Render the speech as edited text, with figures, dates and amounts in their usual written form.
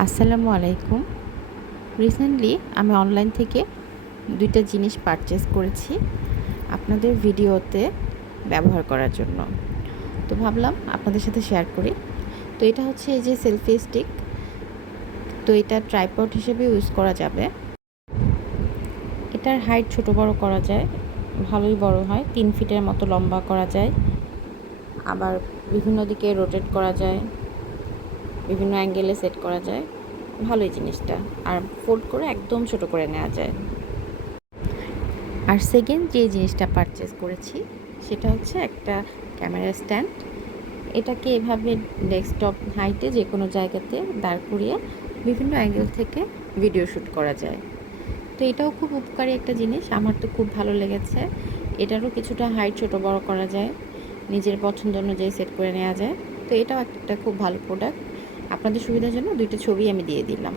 আসসালামু আলাইকুম। রিসেন্টলি আমি অনলাইন থেকে ২টা জিনিস পারচেজ করেছি আপনাদের ভিডিওতে ব্যবহার করার জন্য। তো ভাবলাম আপনাদের সাথে শেয়ার করি। তো এটা হচ্ছে এই যে সেলফি স্টিক। তো এটা ট্রাইপড হিসেবে ইউজ করা যাবে। এটার হাইট ছোট বড় করা যায়, ভালোই বড় হয়। ৩ ফিটের মতো লম্বা করা যায়, আবার বিভিন্ন দিকে রোটেট করা যায়, বিভিন্ন অ্যাঙ্গেলে সেট করা যায়। ভালোই জিনিসটা। আর ফোল্ড করে একদম ছোট করে নেওয়া যায়। আর সেকেন্ড যে জিনিসটা পারচেজ করেছি সেটা হচ্ছে একটা ক্যামেরা স্ট্যান্ড। এটাকে এভাবে ডেস্কটপ হাইটে যে কোনো জায়গাতে দাঁড় করিয়ে বিভিন্ন অ্যাঙ্গেল থেকে ভিডিও শ্যুট করা যায়। তো এটাও খুব উপকারী একটা জিনিস, আমার তো খুব ভালো লেগেছে। এটারও কিছুটা হাইট ছোট বড় করা যায়, নিজের পছন্দ অনুযায়ী সেট করে নেওয়া যায়। তো এটাও একটা খুব ভালো প্রোডাক্ট। আপনাদের সুবিধার জন্য ২টা ছবি আমি দিয়ে দিলাম।